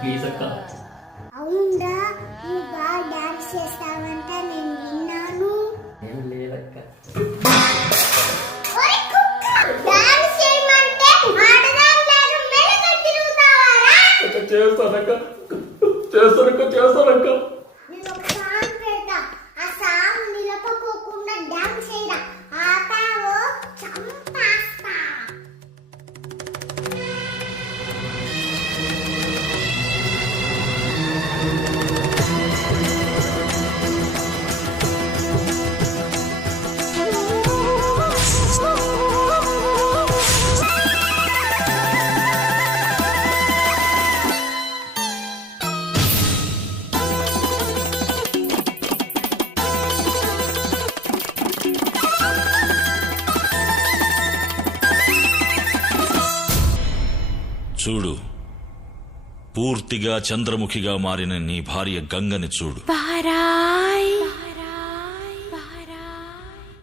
Please అక్క. అవునరా, నువ్వు బాగా డాన్స్ చేస్తావంట నేను విన్నాను. ఏం లేదక్క. ఓయ్ కుక్క, డాన్స్ చేయమంటే ఆడదానిలాగా మెల్లగా తిరుగుతావారా? చేస్తానక్క, చేస్తానక్క. నేను ఒక సాంగ్ పెడతా, ఆ సాంగ్ నిలపకోకుండా డాన్స్ చేయరా, ఆపావో చంపేస్తా. చూడు, పూర్తిగా చంద్రముఖిగా మారిన నీ భార్య గంగని చూడు. వారాయ్